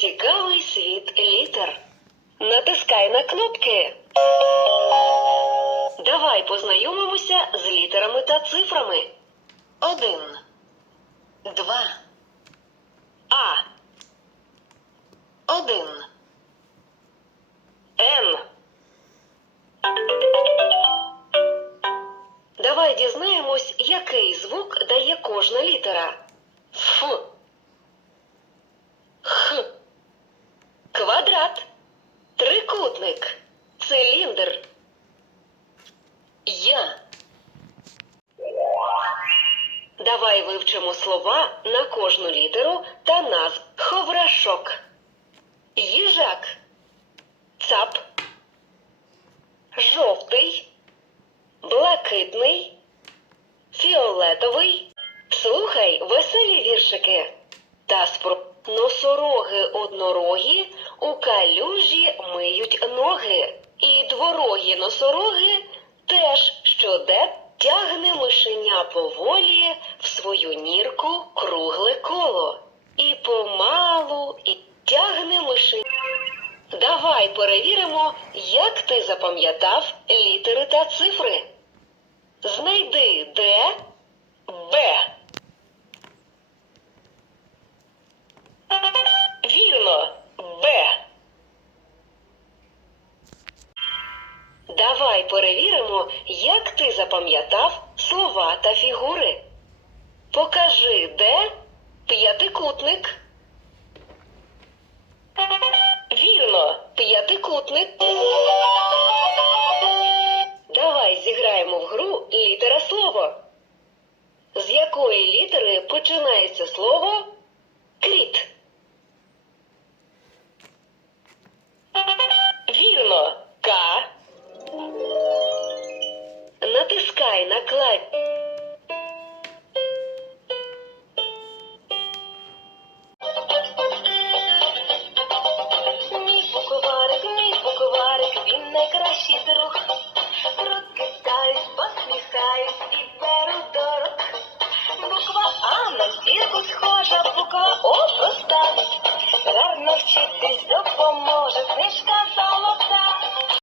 цікавий світ літер. Натискай на кнопки. Давай познайомимося з літерами та цифрами. Один. Два. А. Один. Н. Давай дізнаємось, який звук дає кожна літера. Ф. Циліндр. Я. Давай вивчимо слова на кожну літеру та назв. Ховрашок. Їжак. Цап. Жовтий. Блакитний. Фіолетовий. Слухай веселі віршики. Та спро... Носороги однорогі у калюжі миють ноги. І дворогі носороги теж щоде тягне мишеня поволі в свою нірку кругле коло. І помалу, і тягне мишеня. Давай перевіримо, як ти запам'ятав літери та цифри. Знайди Д, Б. Давай перевіримо, як ти запам'ятав слова та фігури. Покажи, де п'ятикутник. Вірно, п'ятикутник. Давай зіграємо в гру літера слово. З якої літери починається слово? навчитись допоможе книжка.